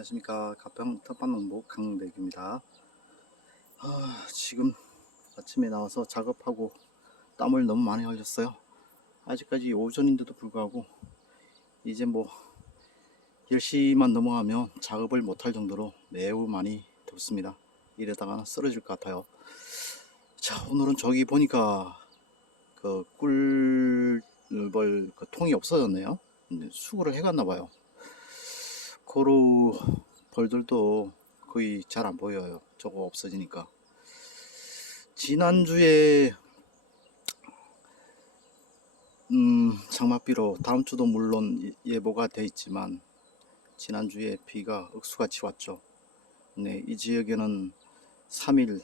안녕하십니까. 가평 텃밭농부 강백입니다. 아, 지금 아침에 나와서 작업하고 땀을 너무 많이 흘렸어요. 아직까지 오전인데도 불구하고 이제 뭐 10시만 넘어가면 작업을 못할 정도로 매우 많이 덥습니다. 이러다가 쓰러질 것 같아요. 자 오늘은 저기 보니까 그 꿀벌 그 통이 없어졌네요. 수거를 해갔나 봐요 고루 벌들도 거의 잘 안 보여요. 저거 없어지니까. 지난주에 음, 장맛비로 다음 주도 물론 예보가 돼 있지만 지난주에 비가 억수같이 왔죠. 네, 이 지역에는 3일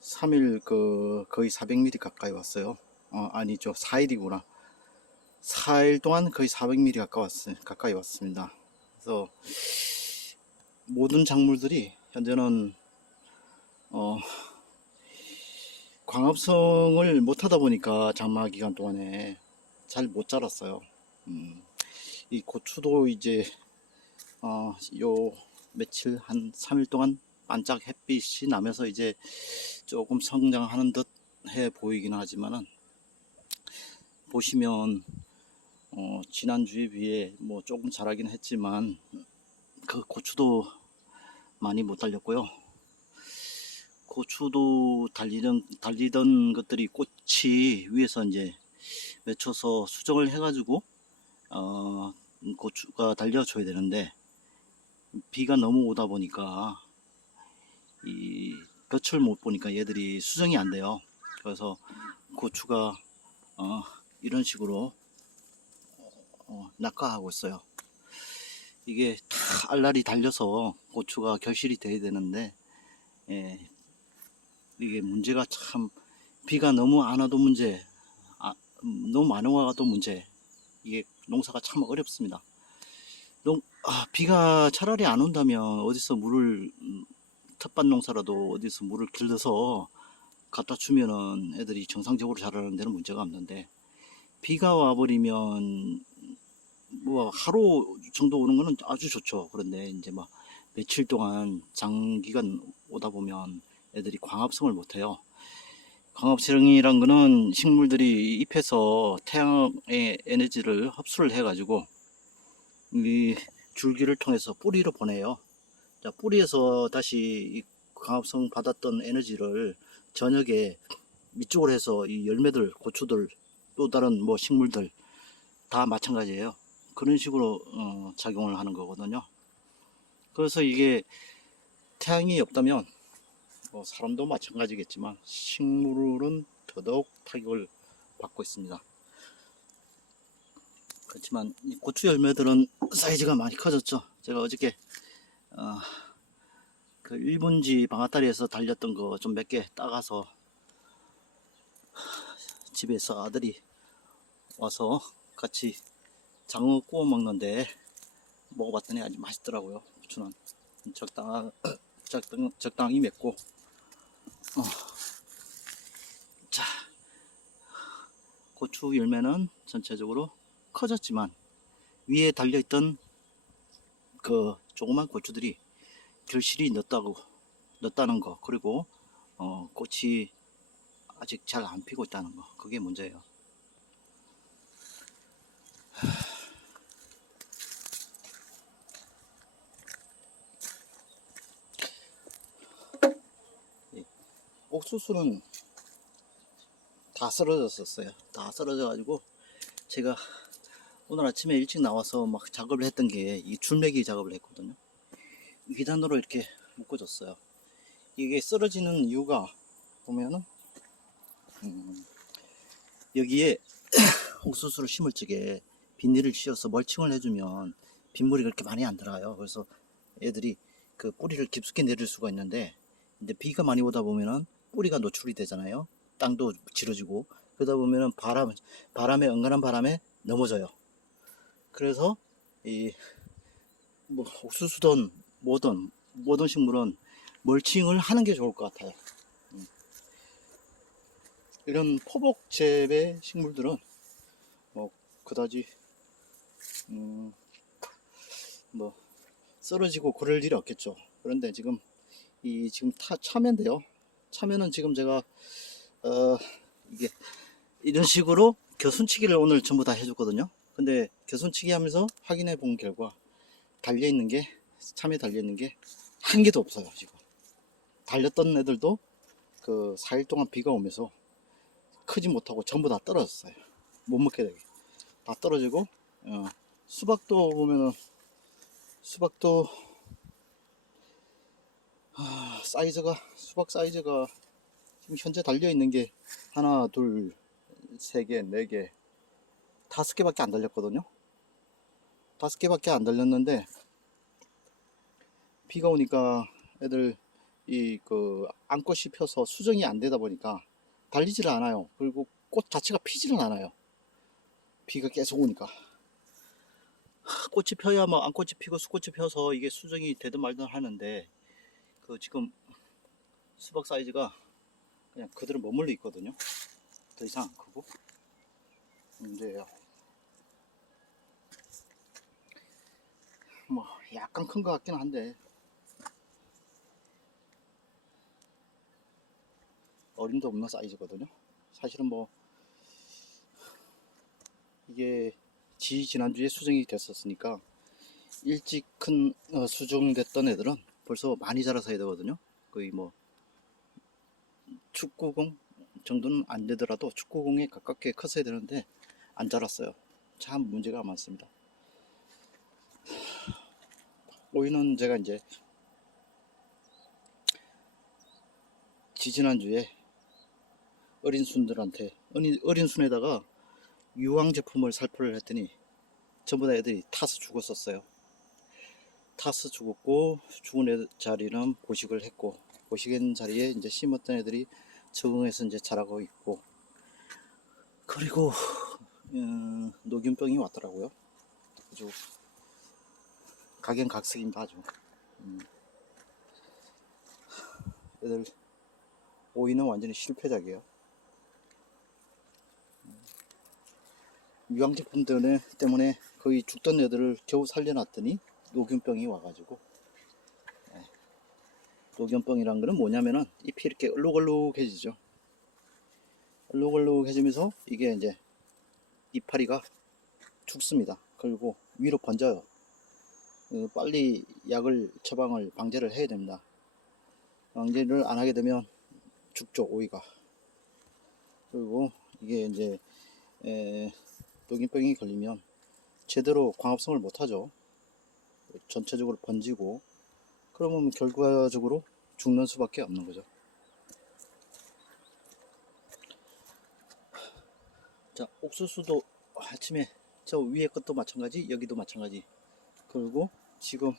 3일 그 거의 400mm 가까이 왔어요. 어, 아니죠. 4일이구나. 4일 동안 거의 400mm 가까이, 왔, 가까이 왔습니다. 그래서 모든 작물들이 현재는 어, 광합성을 못하다 보니까 장마 기간 동안에 잘 못 자랐어요. 음, 이 고추도 이제 어, 요 며칠 한 3일 동안 반짝 햇빛이 나면서 이제 조금 성장하는 듯 해 보이긴 하지만은 보시면 어, 지난주에 비해 뭐 조금 자라긴 했지만 그 고추도 많이 못 달렸고요. 고추도 달리던 달리던 것들이 꽃이 위에서 이제 맺혀서 수정을 해가지고 어, 고추가 달려줘야 되는데 비가 너무 오다 보니까 이 볕을 못 보니까 얘들이 수정이 안 돼요. 그래서 고추가 어, 이런 식으로 어, 낙하하고 있어요. 이게 다 알알이 달려서 고추가 결실이 돼야 되는데 예, 이게 문제가 참 비가 너무 안 와도 문제, 아, 음, 너무 안 와도 문제. 이게 농사가 참 어렵습니다. 농, 아, 비가 차라리 안 온다면 어디서 물을 음, 텃밭 농사라도 어디서 물을 길러서 갖다 주면은 애들이 정상적으로 자라는 데는 문제가 없는데 비가 와버리면 뭐 하루 정도 오는 거는 아주 좋죠. 그런데 이제 막 며칠 동안 장기간 오다 보면 애들이 광합성을 못 해요. 광합성이란 거는 식물들이 잎에서 태양의 에너지를 흡수를 해가지고 이 줄기를 통해서 뿌리로 보내요. 자, 뿌리에서 다시 이 광합성 받았던 에너지를 저녁에 위쪽으로 해서 이 열매들, 고추들, 또 다른 뭐 식물들 다 마찬가지예요. 그런 식으로 어, 작용을 하는 거거든요. 그래서 이게 태양이 없다면 뭐 사람도 마찬가지겠지만 식물은 더더욱 타격을 받고 있습니다. 그렇지만 이 고추 열매들은 사이즈가 많이 커졌죠. 제가 어저께 어, 그 일본지 방아다리에서 달렸던 거 좀 몇 개 따가서 집에서 아들이 와서 같이 장어 구워 먹는데 먹어봤더니 아주 맛있더라고요. 고추는 적당 적당 적당히 맵고 어. 자 고추 열매는 전체적으로 커졌지만 위에 달려있던 그 조그만 고추들이 결실이 늦다고 늦다는 거 그리고 어, 꽃이 아직 잘 안 피고 있다는 거 그게 문제예요. 옥수수는 다 쓰러졌었어요. 다 쓰러져 가지고 제가 오늘 아침에 일찍 나와서 막 작업을 했던 게 이 줄매기 작업을 했거든요. 위단으로 이렇게 묶어줬어요. 이게 쓰러지는 이유가 보면은 음, 여기에 옥수수를 심을 적에 비닐을 씌워서 멀칭을 해주면 빗물이 그렇게 많이 안 들어가요. 그래서 애들이 그 뿌리를 깊숙이 내릴 수가 있는데 근데 비가 많이 오다 보면은 뿌리가 노출이 되잖아요. 땅도 질어지고 그러다 보면은 바람 바람에 은근한 바람에 넘어져요. 그래서 이 뭐 옥수수든 뭐든 모든 식물은 멀칭을 하는 게 좋을 것 같아요. 음. 이런 포복 재배 식물들은 뭐 그다지 음, 뭐 쓰러지고 그럴 일이 없겠죠. 그런데 지금 이 지금 타 참외인데요. 참외는 지금 제가 어 이게 이런 식으로 겨순치기를 오늘 전부 다 해줬거든요. 근데 겨순치기 하면서 확인해 본 결과 달려 있는 게 참외 달려 있는 게 한 개도 없어요 지금. 달렸던 애들도 그 4일 동안 비가 오면서 크지 못하고 전부 다 떨어졌어요. 못 먹게 되게 다 떨어지고 어, 수박도 보면은 수박도 아, 사이즈가 수박 사이즈가 지금 현재 달려 있는 게 하나 둘 세 개 네 개 다섯 개밖에 안 달렸거든요. 다섯 개밖에 안 달렸는데 비가 오니까 애들 이그 암꽃이 펴서 수정이 안 되다 보니까 달리지를 않아요. 그리고 꽃 자체가 피지를 않아요. 비가 계속 오니까. 꽃이 펴야 뭐 암꽃이 피고 수꽃이 펴서 이게 수정이 되든 말든 하는데 그 지금 수박 사이즈가 그냥 그대로 머물러 있거든요. 더 이상 안 크고 문제예요. 뭐 약간 큰 것 같긴 한데 어림도 없는 사이즈거든요. 사실은 뭐 이게 지 지난주에 수정이 됐었으니까 일찍 큰 어, 수정됐던 애들은 벌써 많이 자라서 해야 되거든요. 거의 뭐 축구공 정도는 안 되더라도 축구공에 가깝게 컸어야 되는데 안 자랐어요. 참 문제가 많습니다. 오이는 제가 이제 지지난주에 어린 순들한테 어린, 어린 순에다가 유황 제품을 살포를 했더니 전부 다 애들이 타서 죽었었어요. 타서 죽었고 죽은 애 자리는 보식을 했고 보식한 자리에 이제 심었던 애들이 적응해서 이제 자라고 있고 그리고 어, 녹균병이 왔더라고요. 아주 각양각색입니다 아주. 음. 애들 오이는 완전히 실패작이에요. 유황 제품 때문에, 때문에 거의 죽던 애들을 겨우 살려놨더니 녹균병이 와가지고 예. 녹균병이란 거는 뭐냐면은 잎이 이렇게 얼룩얼룩해지죠. 얼룩얼룩해지면서 이게 이제 이파리가 죽습니다. 그리고 위로 번져요. 어, 빨리 약을 처방을 방제를 해야 됩니다. 방제를 안 하게 되면 죽죠 오이가. 그리고 이게 이제 에, 녹균병이 걸리면 제대로 광합성을 못하죠. 전체적으로 번지고 그러면 결과적으로 죽는 수밖에 없는 거죠. 자, 옥수수도 아침에 저 위에 것도 마찬가지, 여기도 마찬가지. 그리고 지금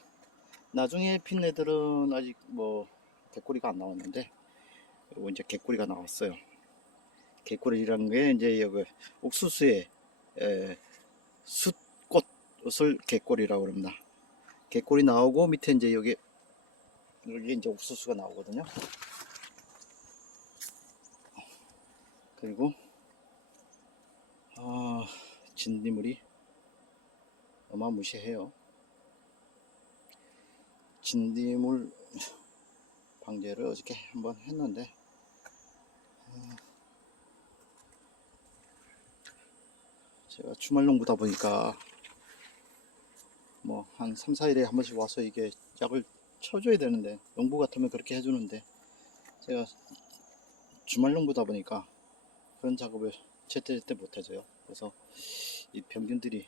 나중에 핀 애들은 아직 뭐 개꼬리가 안 나왔는데 요거 이제 개꼬리가 나왔어요. 개꼬리라는 게 이제 여기 옥수수에 에, 숫꽃을 개꼬리라고 합니다. 개꼬리 나오고 밑에 이제 여기 여기 이제 옥수수가 나오거든요. 그리고 아 진딧물이 어마무시해요. 진딧물 방제를 어저께 한번 했는데 아, 제가 주말 농부다 보니까 뭐 한 3, 4일에 한 번씩 와서 이게 약을 쳐줘야 되는데 농부 같으면 그렇게 해주는데 제가 주말 농부다 보니까 그런 작업을 제때제때 못 해줘요. 그래서 이 병균들이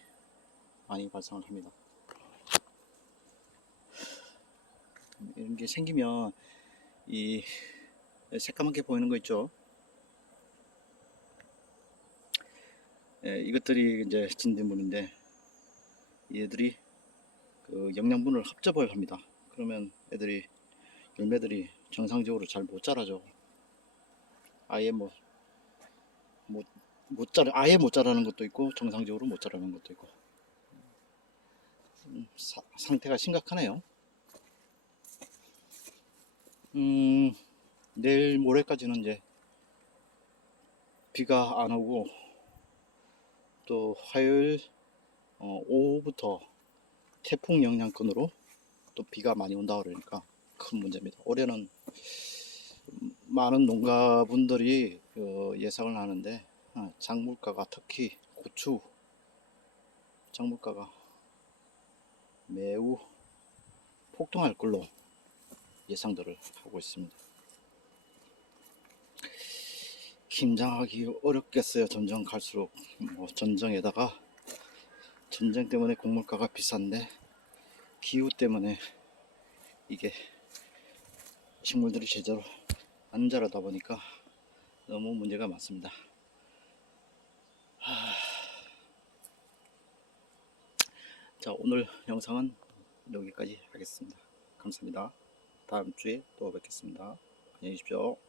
많이 발생을 합니다. 이런 게 생기면 이 새까맣게 보이는 거 있죠? 예, 이것들이 이제 진딧물인데 얘들이 그 영양분을 흡접을 합니다. 그러면 애들이 열매들이 정상적으로 잘 못 자라죠. 아예 뭐 못, 못 자라 아예 못 자라는 것도 있고 정상적으로 못 자라는 것도 있고 음, 사- 상태가 심각하네요. 음, 내일 모레까지는 이제 비가 안 오고 또 화요일 어, 오후부터 태풍 영향권으로 또 비가 많이 온다 그러니까 큰 문제입니다. 올해는 많은 농가분들이 어, 예상을 하는데 어, 작물가가 특히 고추 작물가가 매우 폭등할 걸로 예상들을 하고 있습니다. 김장하기 어렵겠어요. 점점 갈수록 뭐 전쟁에다가 전쟁 때문에 곡물가가 비싼데 기후 때문에 이게 식물들이 제대로 안 자라다 보니까 너무 문제가 많습니다. 하... 자 오늘 영상은 여기까지 하겠습니다. 감사합니다. 다음 주에 또 뵙겠습니다. 안녕히 계십시오.